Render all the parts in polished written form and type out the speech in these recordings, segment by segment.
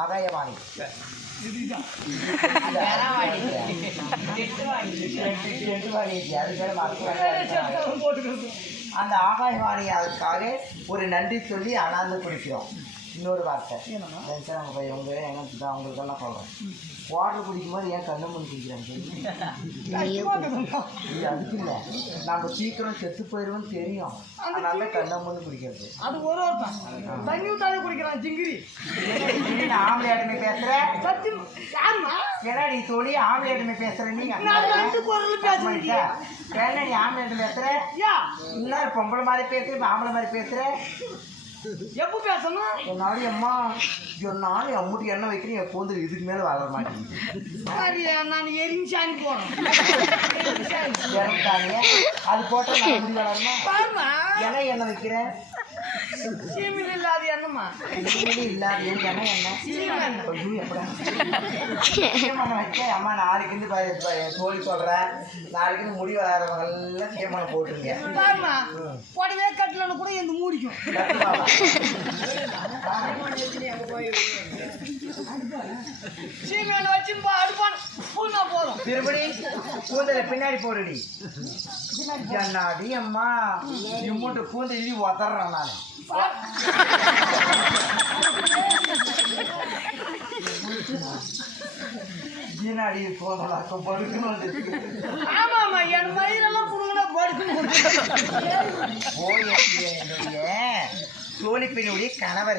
ஆகாயவாணி அந்த ஆகாயவாணி அதுக்காக ஒரு நன்றி சொல்லி அனாந்து குடிக்கிறோம். இன்னொரு வார்த்தை நம்ம போய் அவங்களுக்கெல்லாம் சொல்கிறேன். வாட்டர் குடிக்கும்போது ஏன் கண்ணு மணி குடிக்கிறாங்க அதுக்கு இல்லை, நம்ம சீக்கிரம் செத்து போயிடுவோம்னு தெரியும், அதனால கண்ணம்மன்னு குடிக்கிறது. அது ஒரு தண்ணி ஊத்தாலே குடிக்கிறான் ஜிங்கிரி. ஆம்பளை ஆடுமே பேசுற ஏன்னா நீ சொல்லி ஆம்பளை ஆடுமே பேசுற நீங்க வேணா நீ ஆம்பளை ஆடு பேசுற இன்னும் பொம்பளை மாதிரி பேசுற ஆம்பளை மாதிரி பேசுற எப்போ பேசணும் என்னாலும் அம்மா சொன்னாலும் அம்முட்டி எண்ணெய் வைக்கிறேன் என் கூந்தல் இதுக்கு மேலே வளர மாட்டேங்குது. நான் எரிஞ்சாணி போறேன் இறந்துட்டாங்க அது போட்டால் நான் முடி வளரணும் எண்ணெய் எண்ணெய் வைக்கிறேன் சீமில் இல்லாத எண்ணமா இல்லாத எண்ணெய் எண்ணெய் எப்படா வைக்க அம்மா நாளைக்கு தோழி சொல்கிறேன் நாளைக்கு முடி வளர்றவங்கெல்லாம் சீமானம் போட்டுருங்க போடவே கட்டலன்னு கூட எந்த மூடிக்கும் சீமையில வச்சு போதும் திருப்படி கூந்தல பின்னாடி போடுடி என்னாடி அம்மா இம்மூட்டு கூந்தல் இது ஒத்தறேன் நான் ஜீனாடி போதலாக்க படுக்கணும். ஆமாம்மா என் மயிரெல்லாம் கொடுங்கன்னா படுக்கணும். சோழிப்பினுடைய கணவர்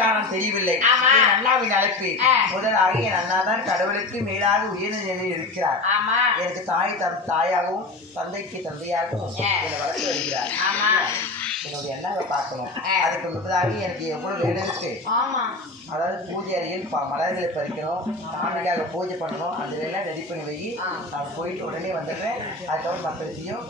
காரணம் தெரியவில்லை. அண்ணாவின் அழைப்பு முதலாக என் அண்ணா தான் கடவுளுக்கு மேலாக உயர்ந்த நிலையில் இருக்கிறார். எனக்கு தாயாகவும் தந்தைக்கு தந்தையாகவும் என்னை வளர்த்து வருகிறார். என்னுடைய அண்ணாவை பார்க்கணும். அதுக்கு முன்னதாக எனக்கு எவ்வளவு வேலை இருக்கு. அதாவது பூஜை அறையில் மலர்களை பறிக்கணும், சாமிக்காக பூஜை பண்ணணும். அந்த வேலை ரெடி பண்ணி வை. நான் போயிட்டு உடனே வந்துடுறேன். அதுக்கப்புறம் மற்ற விஷயம்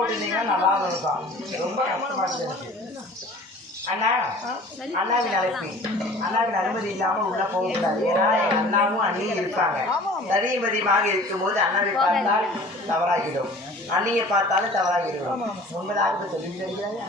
விட்டுருந்தீங்கன்னா நல்லா இருக்கும். ரொம்ப கஷ்டமா இருந்துச்சு. அண்ணா அண்ணாவின் அழைப்பு அண்ணாவின் அனுமதி இல்லாமல் உள்ள போகக்கூடாது. ஏன்னா என் அண்ணாவும் அண்ணியும் இருப்பாங்க. சதிமதியமாக இருக்கும்போது அண்ணாவை பார்த்தால் தவறாகிடும், அண்ணியை பார்த்தாலும் தவறாகிடும். முன்பதாக சொல்லியிருக்கிறாங்க.